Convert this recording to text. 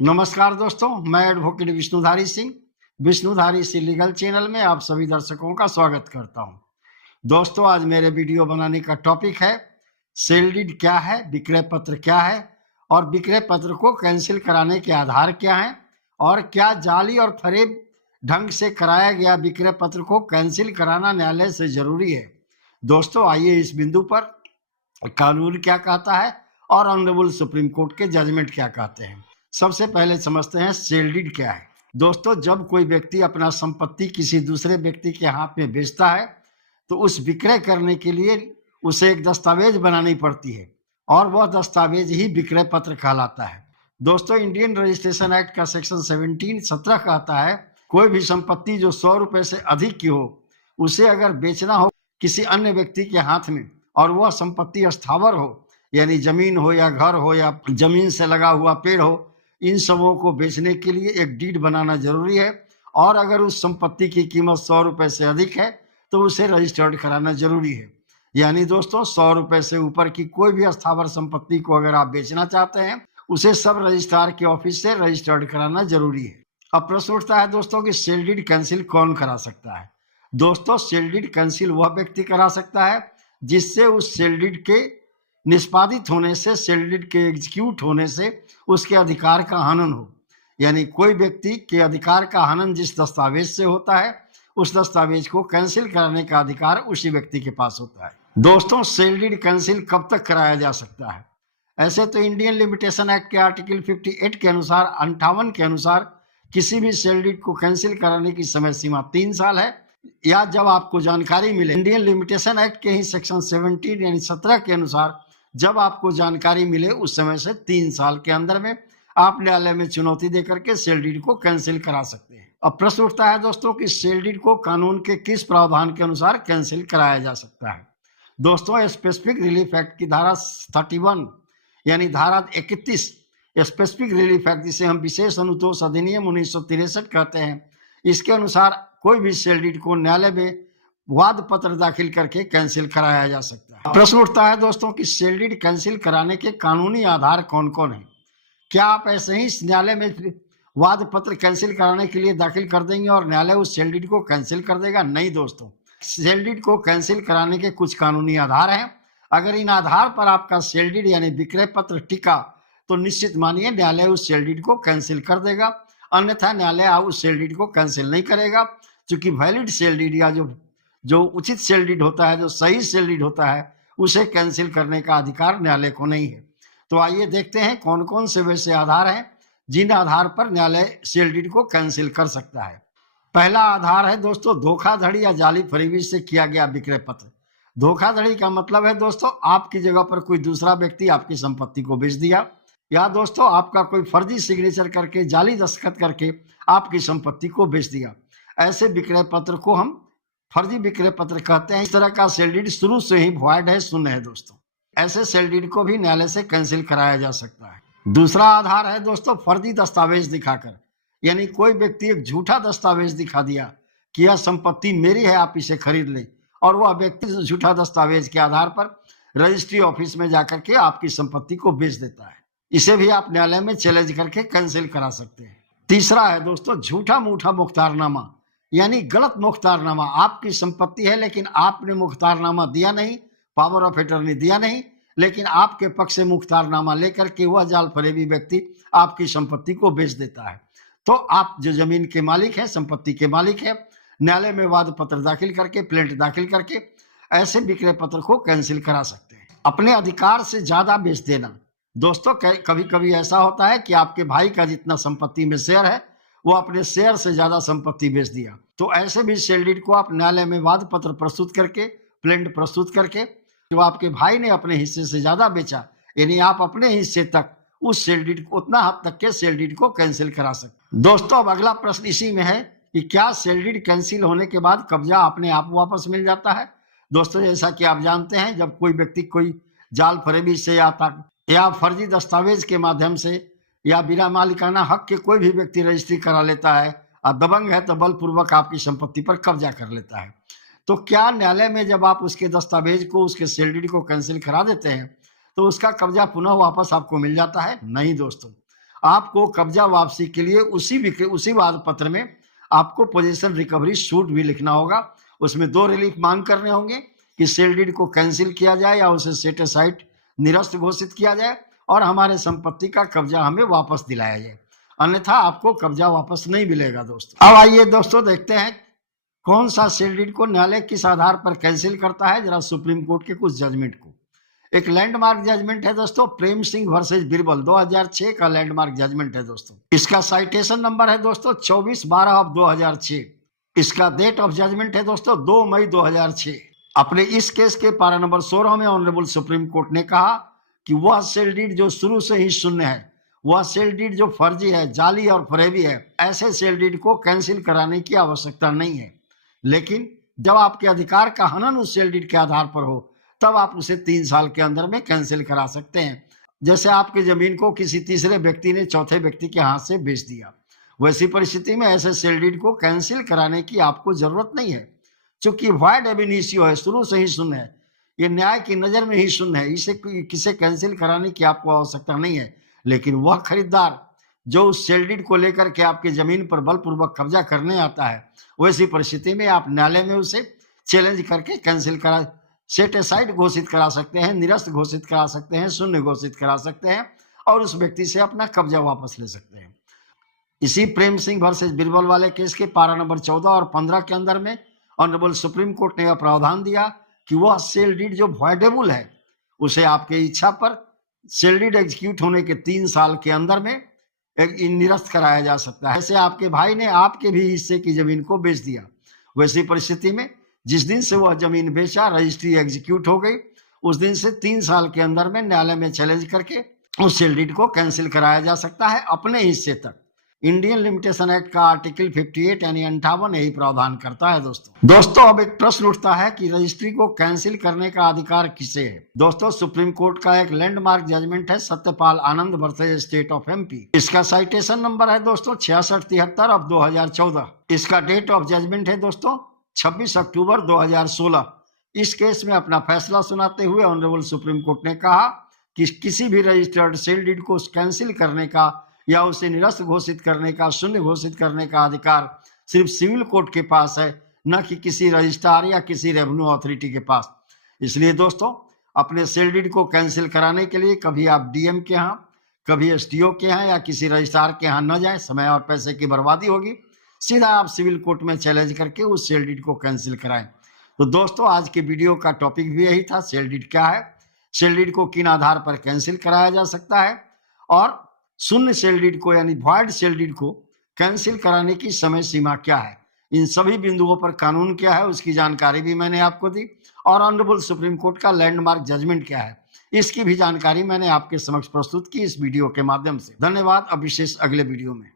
नमस्कार दोस्तों, मैं advocate Vishnudhari Singh Vishnudhari Singh legal channel में आप सभी दर्शकों का स्वागत करता हूं। दोस्तों, आज मेरे वीडियो बनाने का टॉपिक है सेल डीड क्या है, विक्रय पत्र क्या है और विक्रय पत्र को कैंसिल कराने के आधार क्या हैं और क्या जाली और फरेब ढंग से कराया गया विक्रय पत्र को कैंसिल कराना न्यायालय से जरूरी है। दोस्तों, आइए इस बिंदु पर कानून क्या कहता है और ऑनरेबल सुप्रीम कोर्ट के जजमेंट क्या कहते हैं। सबसे पहले समझते हैं सेल डीड क्या है। दोस्तों, जब कोई व्यक्ति अपना संपत्ति किसी दूसरे व्यक्ति के हाथ में बेचता है तो उस विक्रय करने के लिए उसे एक दस्तावेज बनानी पड़ती है और वह दस्तावेज ही विक्रय पत्र कहलाता है। दोस्तों, इंडियन रजिस्ट्रेशन एक्ट का सेक्शन 17 कहता है कोई भी संपत्ति जो 100 रुपए से अधिक की हो उसे अगर बेचना हो किसी अन्य व्यक्ति के हाथ में और वह संपत्ति स्थावर हो, यानी जमीन हो या घर हो या जमीन से लगा हुआ पेड़ हो, इन सबों को बेचने के लिए एक डीड बनाना जरूरी है। और अगर उस संपत्ति की कीमत 100 रुपए से अधिक है तो उसे रजिस्टर्ड कराना जरूरी है। यानी दोस्तों, 100 रुपए से ऊपर की कोई भी स्थावर संपत्ति को अगर आप बेचना चाहते हैं उसे सब रजिस्ट्रार के ऑफिस से रजिस्टर्ड कराना जरूरी है। अब प्रश्न उठता है दोस्तों कि सेल डीड कैंसिल कौन करा सकता है। दोस्तों, सेल डीड कैंसिल वह व्यक्ति करा सकता है जिससे उस सेल डीड के निष्पादित होने से, सेल डीड के एग्जीक्यूट होने से उसके अधिकार का हनन हो। यानी कोई व्यक्ति के अधिकार का हनन जिस दस्तावेज से होता है उस दस्तावेज को कैंसिल कराने का अधिकार उसी व्यक्ति के पास होता है। दोस्तों, सेल डीड कैंसिल कब तक कराया जा सकता है? ऐसे तो इंडियन लिमिटेशन एक्ट के आर्टिकल 58 के अनुसार, 58 के अनुसार किसी भी सेल डीड को कैंसिल कराने की समय सीमा 3 साल है, या जब आपको जानकारी मिले। इंडियन लिमिटेशन एक्ट के ही सेक्शन 17 यानी 17 के अनुसार जब आपको जानकारी मिले उस समय से 3 साल के अंदर में आप न्यायालय में चुनौती देकर के सेल डीड को कैंसिल करा सकते हैं। अब प्रश्न उठता है दोस्तों कि सेल डीड को कानून के किस प्रावधान के अनुसार कैंसिल कराया जा सकता है। दोस्तों, स्पेसिफिक रिलीफ एक्ट की धारा 31 यानी धारा 31 स्पेसिफिक रिलीफ एक्ट, जिसे हम विशेष अनुतोष अधिनियम 1963 कहते हैं, इसके अनुसार कोई भी सेल डीड को न्यायालय में वाद पत्र दाखिल करके कैंसिल कराया जा सकता है। प्रश्न उठता है दोस्तों कि सेल डीड कैंसिल कराने के कानूनी आधार कौन कौन है। क्या आप ऐसे ही न्यायालय में वाद पत्र कैंसिल कराने के लिए दाखिल कर देंगे और न्यायालय उस सेल डीड को कैंसिल कर देगा? नहीं दोस्तों, सेल डीड को कैंसिल कराने के कुछ कानूनी आधार हैं। अगर इन आधार पर आपका सेल डीड यानी विक्रय पत्र टिका तो निश्चित मानिए न्यायालय उस सेल डीड को कैंसिल कर देगा, अन्यथा न्यायालय उस सेल डीड को कैंसिल नहीं करेगा। क्योंकि वैलिड सेल डीड या जो उचित सेल डीड होता है, जो सही सेल डीड होता है, उसे कैंसिल करने का अधिकार न्यायालय को नहीं है। तो आइए देखते हैं कौन कौन से वैसे आधार हैं जिन आधार पर न्यायालय सेल डीड को कैंसिल कर सकता है। पहला आधार है दोस्तों धोखाधड़ी या जाली फरेबी से किया गया विक्रय पत्र। धोखाधड़ी का मतलब है दोस्तों आपकी जगह पर कोई दूसरा व्यक्ति आपकी संपत्ति को बेच दिया, या दोस्तों आपका कोई फर्जी सिग्नेचर करके, जाली दस्तखत करके आपकी संपत्ति को बेच दिया। ऐसे विक्रय पत्र को हम फर्जी विक्रय पत्र कहते हैं। इस तरह का सेल डीड शुरू से ही वॉइड है, शून्य है दोस्तों। ऐसे सेल डीड को भी न्यायालय से कैंसिल कराया जा सकता है। दूसरा आधार है दोस्तों फर्जी दस्तावेज दिखाकर, यानी कोई व्यक्ति एक झूठा दस्तावेज दिखा दिया कि यह संपत्ति मेरी है, आप इसे खरीद लें, और वह व्यक्ति झूठा दस्तावेज के आधार पर रजिस्ट्री ऑफिस में जाकर के आपकी संपत्ति को बेच देता है। इसे भी आप न्यायालय में चैलेंज करके कैंसिल करा सकते हैं। तीसरा है दोस्तों झूठा मूठा मुख्तारनामा, यानी गलत मुख्तारनामा। आपकी संपत्ति है लेकिन आपने मुख्तारनामा दिया नहीं, पावर ऑफ अटॉर्नी दिया नहीं, लेकिन आपके पक्ष से मुख्तारनामा लेकर के वह जाल फरेबी व्यक्ति आपकी संपत्ति को बेच देता है। तो आप जो जमीन के मालिक हैं, संपत्ति के मालिक हैं, न्यायालय में वाद पत्र दाखिल करके, प्लेंट दाखिल करके ऐसे विक्रय पत्र को कैंसिल करा सकते हैं। अपने अधिकार से ज्यादा बेच देना। दोस्तों, कभी कभी ऐसा होता है कि आपके भाई का जितना संपत्ति में शेयर है वो अपने शेयर से ज्यादा संपत्ति बेच दिया, तो ऐसे भी सेल डीड को आप न्यायालय में वाद पत्र प्रस्तुत करके, प्लेंट प्रस्तुत करके, जो आपके भाई ने अपने हिस्से से ज्यादा बेचा, यानी आप अपने हिस्से तक उस सेल डीड को, उतना हद तक के सेल डीड को कैंसिल करा सकते। दोस्तों, अब अगला प्रश्न इसी में है कि क्या सेल डीड कैंसिल होने के बाद कब्जा अपने आप वापस मिल जाता है। दोस्तों, जैसा कि आप जानते हैं, जब कोई व्यक्ति कोई जाल फरेबी से या फर्जी दस्तावेज के माध्यम से या बिना मालिकाना हक के कोई भी व्यक्ति रजिस्ट्री करा लेता है और दबंग है तो बलपूर्वक आपकी संपत्ति पर कब्जा कर लेता है, तो क्या न्यायालय में जब आप उसके दस्तावेज को, उसके सेल डीड को कैंसिल करा देते हैं तो उसका कब्जा पुनः वापस आपको मिल जाता है? नहीं दोस्तों, आपको कब्जा वापसी के लिए उसी वाद पत्र में आपको पोजीशन रिकवरी सूट भी लिखना होगा। उसमें 2 रिलीफ मांग करने होंगे कि सेल डीड को कैंसिल किया जाए या उसे सेट असाइड निरस्त घोषित किया जाए और हमारे संपत्ति का कब्जा हमें वापस दिलाया जाए, अन्यथा आपको कब्जा वापस नहीं मिलेगा। दोस्तों अब आइए दोस्तों देखते हैं कौन सा सेल डीड को न्यायालय किस आधार पर कैंसिल करता है। जरा सुप्रीम कोर्ट के कुछ जजमेंट को, एक लैंडमार्क जजमेंट है दोस्तों, प्रेम सिंह वर्सेस बिरबल 2006 का लैंडमार्क जजमेंट है दोस्तों। इसका साइटेशन नंबर है दोस्तों 24/12/2006। इसका डेट ऑफ जजमेंट है दोस्तों 2 मई 2006। अपने इस केस के पारा नंबर 16 में ऑनरेबल सुप्रीम कोर्ट ने कहा कि वह सेल डीड जो शुरू से ही शून्य है, वह सेल डीड जो फर्जी है, जाली और फरेबी है, ऐसे सेल डीड को कैंसिल कराने की आवश्यकता नहीं है। लेकिन जब आपके अधिकार का हनन उस सेल डीड के आधार पर हो, तब आप उसे 3 साल के अंदर में कैंसिल करा सकते हैं। जैसे आपकी जमीन को किसी तीसरे व्यक्ति ने चौथे व्यक्ति के हाथ से बेच दिया, वैसी परिस्थिति में ऐसे सेल डीड को कैंसिल कराने की आपको जरूरत नहीं है, क्योंकि वॉइड एब इनिशियो है, शुरू से ही शून्य है, ये न्याय की नजर में ही शून्य है, इसे किसे कैंसिल कराने की आपको आवश्यकता नहीं है। लेकिन वह खरीदार जो उस सेल डीड को लेकर के आपकी जमीन पर बलपूर्वक कब्जा करने आता है, वैसी परिस्थिति में आप न्यायालय में उसे चैलेंज करके कैंसिल करा, सेट असाइड घोषित करा सकते हैं, निरस्त घोषित करा सकते हैं, शून्य घोषित करा सकते हैं और उस व्यक्ति से अपना कब्जा वापस ले सकते हैं। इसी प्रेम सिंह वर्सेस बिरबल वाले केस के पारा नंबर 14 और 15 के अंदर में ऑनरेबल सुप्रीम कोर्ट ने यह प्रावधान दिया कि वह सेल डीड जो वॉइडेबल है, उसे आपके इच्छा पर सेल डीड एग्जीक्यूट होने के 3 साल के अंदर में निरस्त कराया जा सकता है। ऐसे आपके भाई ने आपके भी हिस्से की जमीन को बेच दिया, वैसी परिस्थिति में जिस दिन से वह जमीन बेचा, रजिस्ट्री एग्जीक्यूट हो गई, उस दिन से 3 साल के अंदर में न्यायालय में चैलेंज करके उस सेल डीड को कैंसिल कराया जा सकता है अपने हिस्से तक। इंडियन लिमिटेशन एक्ट का आर्टिकल 58 यानी 58 यही प्रावधान करता है। दोस्तों अब एक प्रश्न उठता है कि रजिस्ट्री को कैंसिल करने का अधिकार किसे है। दोस्तों सुप्रीम कोर्ट का एक लैंडमार्क जजमेंट है सत्यपाल आनंद वर्सेस स्टेट ऑफ एमपी। इसका साइटेशन नंबर है दोस्तों 6673 ऑफ 2014। इसका डेट ऑफ जजमेंट है दोस्तों 26 अक्टूबर 2016। इस केस में अपना फैसला सुनाते हुए ऑनरेबल सुप्रीम कोर्ट ने कहा कि किसी भी रजिस्टर्ड सेल डीड को कैंसिल करने का या उसे निरस्त घोषित करने का, शून्य घोषित करने का अधिकार सिर्फ सिविल कोर्ट के पास है, न कि किसी रजिस्ट्रार या किसी रेवेन्यू अथॉरिटी के पास। इसलिए दोस्तों अपने सेल डीड को कैंसिल कराने के लिए कभी आप डीएम के यहाँ, कभी एसडीओ के यहाँ या किसी रजिस्ट्रार के यहाँ न जाएं, समय और पैसे की बर्बादी होगी। सीधा आप सिविल कोर्ट में चैलेंज करके उस सेल डीड को कैंसिल कराएं। तो दोस्तों आज के वीडियो का टॉपिक भी यही था, सेल डीड क्या है, सेल डीड को किन आधार पर कैंसिल कराया जा सकता है और शून्य सेल डीड को यानी वॉइड सेल डीड को कैंसिल कराने की समय सीमा क्या है। इन सभी बिंदुओं पर कानून क्या है उसकी जानकारी भी मैंने आपको दी और ऑनरेबल सुप्रीम कोर्ट का लैंडमार्क जजमेंट क्या है इसकी भी जानकारी मैंने आपके समक्ष प्रस्तुत की इस वीडियो के माध्यम से। धन्यवाद। अब विशेष अगले वीडियो में